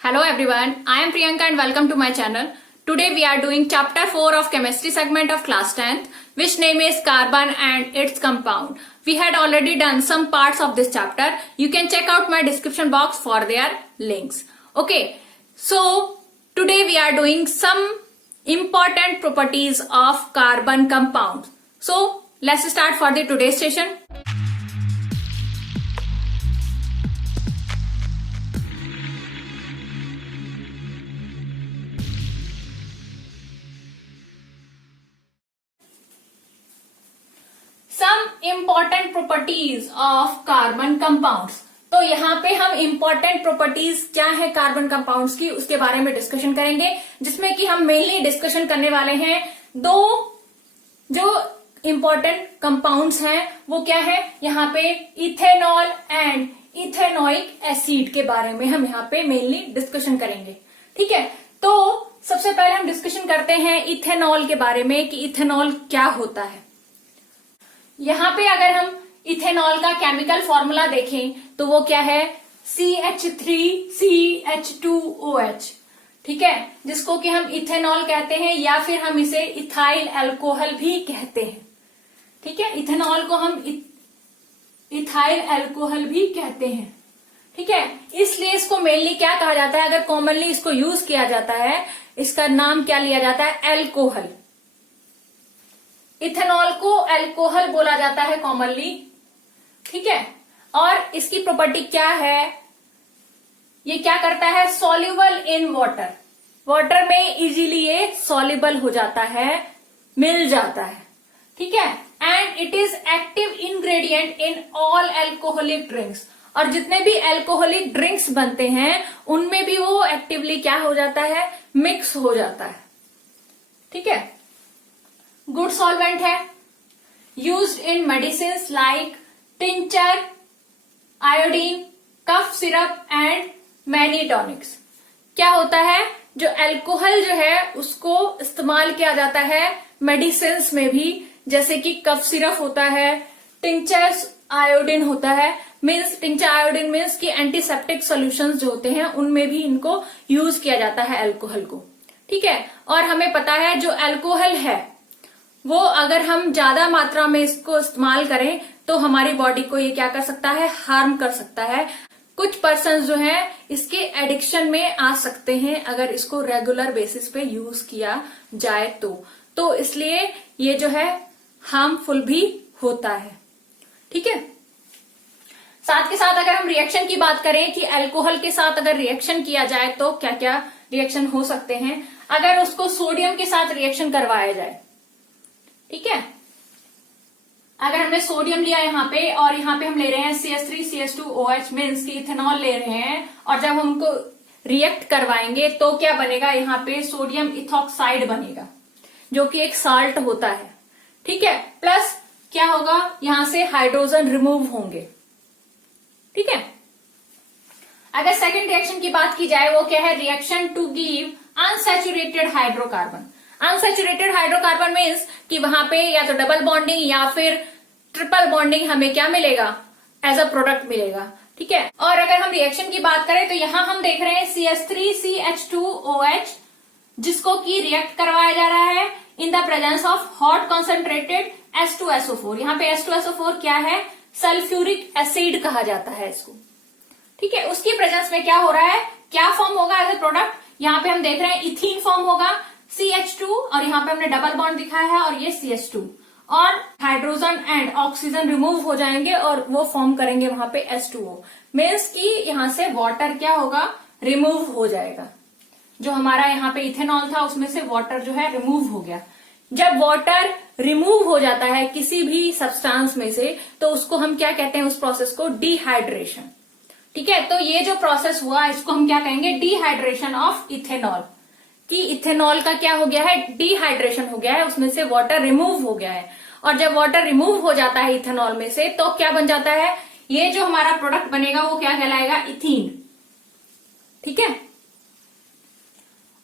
Hello everyone, I am Priyanka and welcome to my channel. Today we are doing chapter 4 of chemistry segment of class 10th, which name is carbon and its compound. We had already done some parts of this chapter. You can check out my description box for their links. Okay, so today we are doing some important properties of carbon compounds. So let's start for the today's session. Some important properties of carbon compounds. तो यहाँ पे हम important properties क्या है carbon compounds की उसके बारे में डिस्कशन करेंगे, जिसमें कि हम मेनली डिस्कशन करने वाले हैं दो जो इम्पॉर्टेंट कंपाउंड्स हैं वो क्या है, यहाँ पे इथेनॉल एंड इथेनोइक एसिड के बारे में हम यहाँ पे मेनली डिस्कशन करेंगे। ठीक है, तो सबसे पहले हम डिस्कशन करते हैं इथेनॉल के बारे में कि इथेनॉल क्या होता है। यहाँ पे अगर हम इथेनॉल का केमिकल फॉर्मूला देखें तो वो क्या है, CH3CH2OH। ठीक है, जिसको कि हम इथेनॉल कहते हैं या फिर हम इसे इथाइल अल्कोहल भी कहते हैं। ठीक है, इथेनॉल को हम इथाइल अल्कोहल भी कहते हैं। ठीक है, इसलिए इसको मेनली क्या कहा जाता है, अगर कॉमनली इसको यूज किया जाता है इसका नाम क्या लिया जाता है, अल्कोहल। इथेनॉल को अल्कोहल बोला जाता है कॉमनली। ठीक है, और इसकी प्रॉपर्टी क्या है, ये क्या करता है, सॉल्युबल इन वाटर। वाटर में इजीली ये सॉल्युबल हो जाता है, मिल जाता है। ठीक है, and it is active ingredient in all alcoholic drinks. और जितने भी अल्कोहलिक ड्रिंक्स बनते हैं उनमें भी वो एक्टिवली क्या हो जाता है, मिक्स हो जाता है। ठीक है, गुड सॉल्वेंट है, used in medicine like tincture, iodine, cough syrup and many tonics. क्या होता है, जो अल्कोहल जो है उसको इस्तेमाल किया जाता है मेडिसिन में भी, जैसे कि कफ सिरप होता है, टिंचर आयोडीन होता है, मीन्स टिंचर आयोडीन मीन्स कि एंटीसेप्टिक सॉल्यूशंस जो होते हैं उनमें भी इनको यूज किया जाता है अल्कोहल को। ठीक है, और हमें पता है जो अल्कोहल है वो अगर हम ज्यादा मात्रा में इसको इस्तेमाल करें तो हमारी बॉडी को ये क्या कर सकता है, हार्म कर सकता है। कुछ पर्सन जो हैं इसके एडिक्शन में आ सकते हैं अगर इसको रेगुलर बेसिस पे यूज किया जाए तो इसलिए ये जो है हार्मफुल भी होता है। ठीक है, साथ के साथ अगर हम रिएक्शन की बात करें कि अल्कोहल के साथ अगर रिएक्शन किया जाए तो क्या क्या रिएक्शन हो सकते हैं, अगर उसको सोडियम के साथ रिएक्शन करवाया जाए। ठीक है, अगर हमने सोडियम लिया यहाँ पे और यहाँ पे हम ले रहे हैं CH3CH2OH मीन्स की इथेनॉल ले रहे हैं, और जब हमको रिएक्ट करवाएंगे तो क्या बनेगा, यहाँ पे सोडियम इथॉक्साइड बनेगा जो कि एक साल्ट होता है। ठीक है, प्लस क्या होगा, यहां से हाइड्रोजन रिमूव होंगे। ठीक है, अगर सेकेंड रिएक्शन की बात की जाए वो क्या है, reaction to give unsaturated hydrocarbon. Unsaturated hydrocarbon means कि वहां पे या तो डबल बॉन्डिंग या फिर ट्रिपल बॉन्डिंग हमें क्या मिलेगा, एज अ प्रोडक्ट मिलेगा। ठीक है, और अगर हम रिएक्शन की बात करें तो यहां हम देख रहे हैं CH3CH2OH जिसको कि रिएक्ट करवाया जा रहा है in the presence of hot concentrated H2SO4। यहाँ पे H2SO4 क्या है, सल्फ्यूरिक एसिड कहा जाता है इसको। ठीक है, उसकी प्रेजेंस में क्या हो रहा है, क्या फॉर्म होगा एज ए प्रोडक्ट, यहाँ पे हम देख रहे हैं इथीन फॉर्म होगा CH2, और यहाँ पे हमने डबल बॉन्ड दिखाया है और ये CH2, और हाइड्रोजन एंड ऑक्सीजन रिमूव हो जाएंगे और वो फॉर्म करेंगे वहां पे H2O। मीन्स कि यहाँ से वाटर क्या होगा, रिमूव हो जाएगा। जो हमारा यहाँ पे इथेनॉल था उसमें से वाटर जो है रिमूव हो गया। जब वाटर रिमूव हो जाता है किसी भी सब्सटेंस में से तो उसको हम क्या कहते हैं, उस प्रोसेस को डिहाइड्रेशन। ठीक है, तो ये जो प्रोसेस हुआ इसको हम क्या कहेंगे, डिहाइड्रेशन ऑफ इथेनॉल। कि इथेनॉल का क्या हो गया है, डिहाइड्रेशन हो गया है, उसमें से वाटर रिमूव हो गया है। और जब वाटर रिमूव हो जाता है इथेनॉल में से तो क्या बन जाता है, ये जो हमारा प्रोडक्ट बनेगा वो क्या कहलाएगा, इथीन। ठीक है,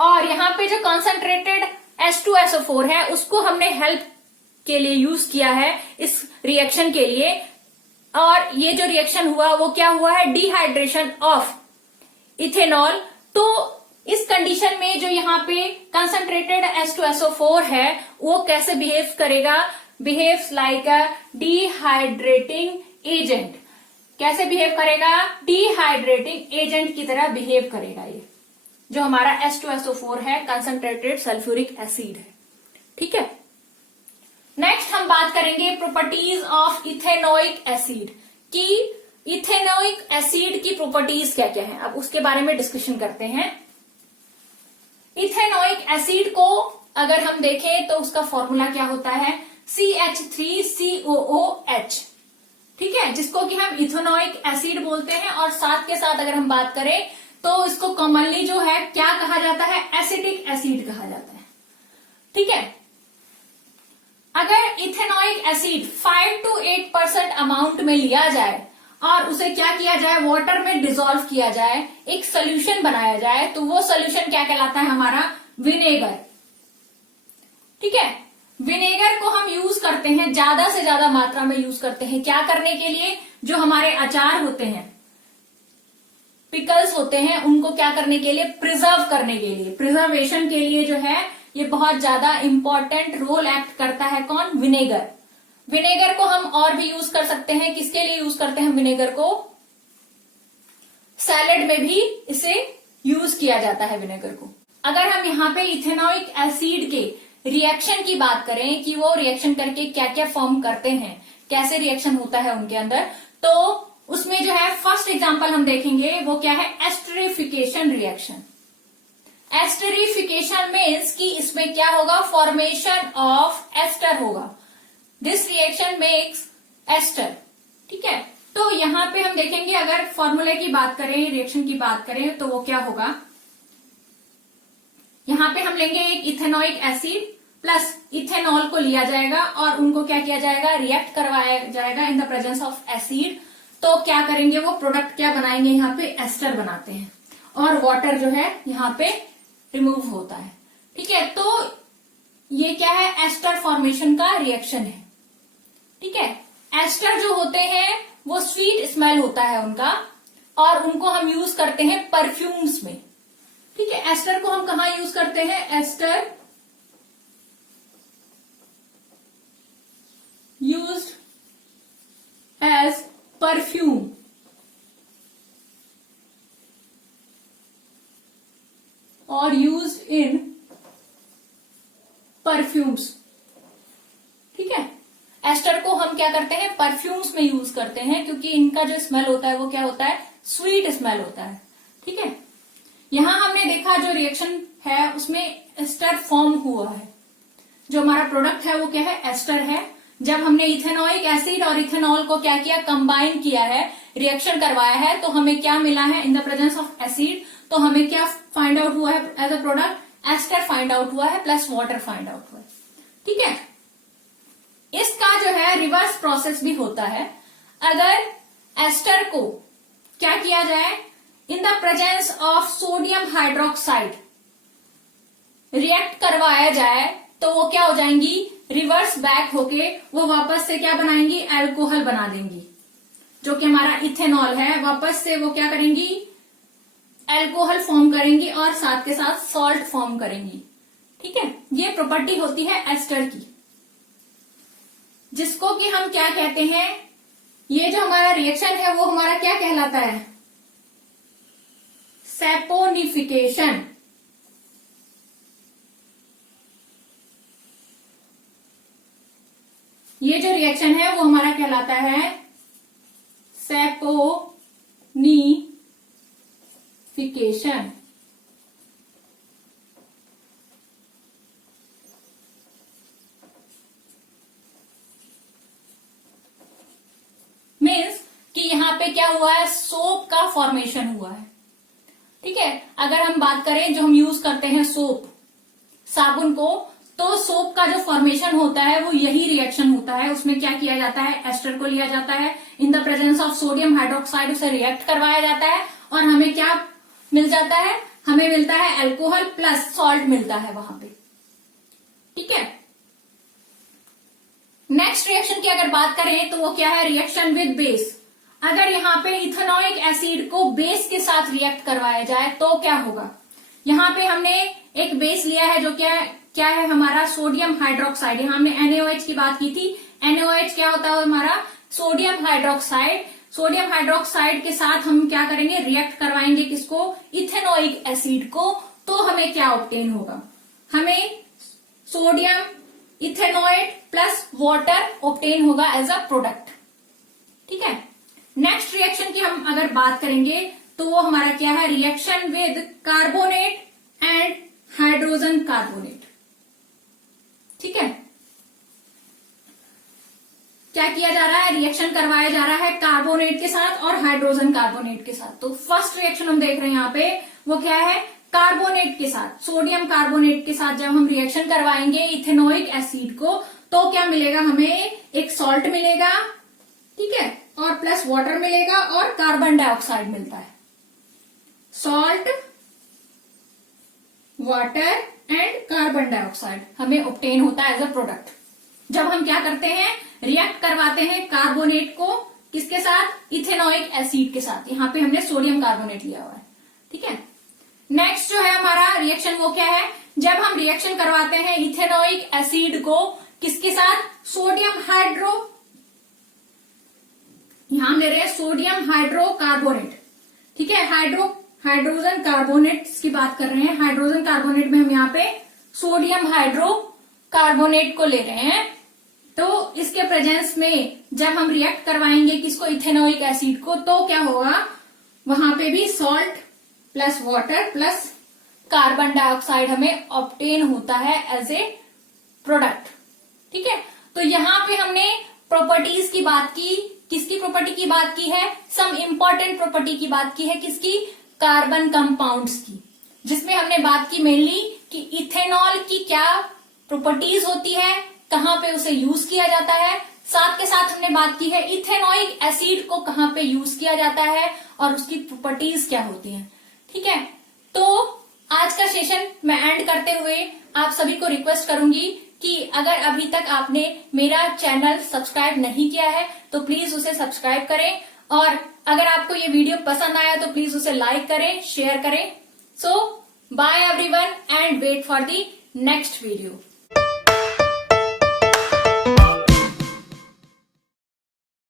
और यहाँ पे जो कॉन्सेंट्रेटेड H2SO4 है उसको हमने हेल्प के लिए यूज किया है इस रिएक्शन के लिए, और ये जो रिएक्शन हुआ वो क्या हुआ है, डिहाइड्रेशन ऑफ इथेनॉल। तो इस कंडीशन में जो यहाँ पे कंसंट्रेटेड H2SO4 है वो कैसे बिहेव करेगा, बिहेव्स लाइक अ डिहाइड्रेटिंग एजेंट। कैसे बिहेव करेगा, डिहाइड्रेटिंग एजेंट की तरह बिहेव करेगा ये जो हमारा H2SO4 है, कंसंट्रेटेड सल्फ्यूरिक एसिड है। ठीक है, नेक्स्ट हम बात करेंगे प्रॉपर्टीज ऑफ इथेनोइक एसिड कि इथेनोइक एसिड की प्रॉपर्टीज क्या क्या है। अब उसके बारे में डिस्कशन करते हैं। इथेनोइक एसिड को अगर हम देखें तो उसका फॉर्मूला क्या होता है, CH3COOH। ठीक है, जिसको कि हम इथेनोइक एसिड बोलते हैं। और साथ के साथ अगर हम बात करें तो इसको कॉमनली जो है क्या कहा जाता है, एसिटिक एसिड कहा जाता है। ठीक है, अगर इथेनोइक एसिड 5 to 8% अमाउंट में लिया जाए और उसे क्या किया जाए, वाटर में डिसॉल्व किया जाए, एक सोल्यूशन बनाया जाए, तो वो सोल्यूशन क्या कहलाता है, हमारा विनेगर। ठीक है, विनेगर को हम यूज करते हैं, ज्यादा से ज्यादा मात्रा में यूज करते हैं, क्या करने के लिए, जो हमारे अचार होते हैं, पिकल्स होते हैं, उनको क्या करने के लिए, प्रिजर्व करने के लिए, प्रिजर्वेशन के लिए जो है ये बहुत ज्यादा इंपॉर्टेंट रोल एक्ट करता है। कौन, विनेगर। विनेगर को हम और भी यूज कर सकते हैं, किसके लिए यूज करते हैं विनेगर को, सैलेड में भी इसे यूज किया जाता है विनेगर को। अगर हम यहाँ पे इथेनोइक एसिड के रिएक्शन की बात करें कि वो रिएक्शन करके क्या क्या फॉर्म करते हैं, कैसे रिएक्शन होता है उनके अंदर, तो उसमें जो है फर्स्ट एग्जांपल हम देखेंगे वो क्या है, एस्टरिफिकेशन रिएक्शन। एस्टरिफिकेशन मीन्स कि इसमें क्या होगा, फॉर्मेशन ऑफ एस्टर होगा। This reaction makes ester. ठीक है, तो यहां पे हम देखेंगे, अगर फॉर्मूले की बात करें, रिएक्शन की बात करें, तो वो क्या होगा, यहां पे हम लेंगे एक इथेनोइक एसिड प्लस इथेनॉल को लिया जाएगा और उनको क्या किया जाएगा, रिएक्ट करवाया जाएगा इन द प्रेजेंस ऑफ एसिड। तो क्या करेंगे, वो प्रोडक्ट क्या बनाएंगे, यहाँ पे एस्टर बनाते हैं और वाटर जो है यहाँ पे रिमूव होता है। ठीक है, तो ये क्या है, एस्टर फॉर्मेशन का रिएक्शन है। ठीक है, एस्टर जो होते हैं वो स्वीट स्मेल होता है उनका और उनको हम यूज करते हैं परफ्यूम्स में। ठीक है, एस्टर को हम कहा यूज करते हैं, एस्टर यूज्ड एज परफ्यूम और यूज्ड इन परफ्यूम्स। ठीक है, एस्टर को हम क्या करते हैं, परफ्यूम्स में यूज करते हैं क्योंकि इनका जो स्मेल होता है वो क्या होता है, स्वीट स्मेल होता है। ठीक है, यहां हमने देखा जो रिएक्शन है उसमें एस्टर फॉर्म हुआ है, जो हमारा प्रोडक्ट है वो क्या है, एस्टर है। जब हमने इथेनोइक एसिड और इथेनॉल को क्या किया, कंबाइन किया है, रिएक्शन करवाया है, तो हमें क्या मिला है, in the presence of acid, तो हमें क्या फाइंड आउट हुआ है as a product, ester find out हुआ है प्लस वाटर फाइंड आउट हुआ है। ठीक है, इसका जो है रिवर्स प्रोसेस भी होता है। अगर एस्टर को क्या किया जाए, इन the presence of sodium hydroxide react करवाया जाए, तो वो क्या हो जाएंगी, रिवर्स बैक होके वो वापस से क्या बनाएंगी, अल्कोहल बना देंगी। जो कि हमारा इथेनॉल है, वापस से वो क्या करेंगी, अल्कोहल फॉर्म करेंगी और साथ के साथ सॉल्ट फॉर्म करेंगी। ठीक है, ये प्रॉपर्टी होती है एस्टर की, जिसको कि हम क्या कहते हैं, ये जो हमारा रिएक्शन है वो हमारा क्या कहलाता है, सैपोनिफिकेशन। ये जो रिएक्शन है वो हमारा कहलाता है सैपोनिफिकेशन। मीन्स कि यहां पे क्या हुआ है, सोप का फॉर्मेशन हुआ है। ठीक है, अगर हम बात करें जो हम यूज करते हैं सोप, साबुन को, तो सोप का जो फॉर्मेशन होता है वो यही रिएक्शन होता है। उसमें क्या किया जाता है, एस्टर को लिया जाता है, in the presence of sodium hydroxide उसे रिएक्ट करवाया जाता है और हमें क्या मिल जाता है, हमें मिलता है अल्कोहल प्लस सॉल्ट मिलता है वहां पे। ठीक है, नेक्स्ट रिएक्शन की अगर बात करें तो वो क्या है, रिएक्शन विद बेस। अगर यहाँ पे इथेनोइक एसिड को बेस के साथ रिएक्ट करवाया जाए तो क्या होगा, यहाँ पे हमने एक बेस लिया है जो क्या है हमारा सोडियम हाइड्रोक्साइड। यहाँ हमने NaOH की बात की थी। NaOH क्या होता है हमारा सोडियम हाइड्रोक्साइड। सोडियम हाइड्रोक्साइड के साथ हम क्या करेंगे, रिएक्ट करवाएंगे किसको, इथेनोइक एसिड को। तो हमें क्या ऑब्टेन होगा, हमें sodium ethanoate plus water obtain होगा एज अ प्रोडक्ट। ठीक है, नेक्स्ट रिएक्शन की हम अगर बात करेंगे तो वो हमारा क्या है, reaction with carbonate and hydrogen carbonate. ठीक है, क्या किया जा रहा है, रिएक्शन करवाया जा रहा है कार्बोनेट के साथ और हाइड्रोजन कार्बोनेट के साथ। तो फर्स्ट रिएक्शन हम देख रहे हैं यहाँ पे, वो क्या है, कार्बोनेट के साथ, सोडियम कार्बोनेट के साथ जब हम रिएक्शन करवाएंगे इथेनोइक एसिड को तो क्या मिलेगा, हमें एक सॉल्ट मिलेगा, ठीक है, और प्लस वाटर मिलेगा और कार्बन डाइऑक्साइड मिलता है। Salt, water and carbon dioxide हमें ऑब्टेन होता है एज अ प्रोडक्ट जब हम क्या करते हैं, रिएक्ट करवाते हैं कार्बोनेट को किसके साथ, इथेनोइक एसिड के साथ। यहाँ पे हमने सोडियम कार्बोनेट लिया हुआ है। ठीक है, नेक्स्ट जो है हमारा रिएक्शन वो क्या है, जब हम रिएक्शन करवाते हैं इथेनोइक एसिड को किसके साथ, सोडियम हाइड्रो, यहां हम ले रहे हैं सोडियम हाइड्रोकार्बोनेट। ठीक है, हाइड्रोजन कार्बोनेट की बात कर रहे हैं। हाइड्रोजन कार्बोनेट में हम यहाँ पे सोडियम हाइड्रोकार्बोनेट को ले रहे हैं। तो इसके प्रेजेंस में जब हम रिएक्ट करवाएंगे किसको, इथेनोइक एसिड को, तो क्या होगा, वहां पे भी salt plus water plus carbon dioxide हमें ऑब्टेन होता है एज ए प्रोडक्ट। ठीक है, तो यहाँ पे हमने प्रॉपर्टीज की बात की, किसकी प्रॉपर्टी की बात की है, सम इंपॉर्टेंट प्रॉपर्टी की बात की है, किसकी, कार्बन कंपाउंड्स की, जिसमें हमने बात की मेनली कि इथेनॉल की क्या प्रॉपर्टीज होती है, कहाँ पे उसे यूज किया जाता है, साथ के साथ हमने बात की है इथेनोइक एसिड को कहाँ पे यूज किया जाता है और उसकी प्रॉपर्टीज क्या होती हैं। ठीक है, तो आज का सेशन मैं एंड करते हुए आप सभी को रिक्वेस्ट करूंगी कि अगर अभी तक आपने मेरा चैनल सब्सक्राइब नहीं किया है तो प्लीज उसे सब्सक्राइब करें, और अगर आपको ये वीडियो पसंद आया तो प्लीज उसे लाइक करें, शेयर करें। So bye everyone and wait for the next video.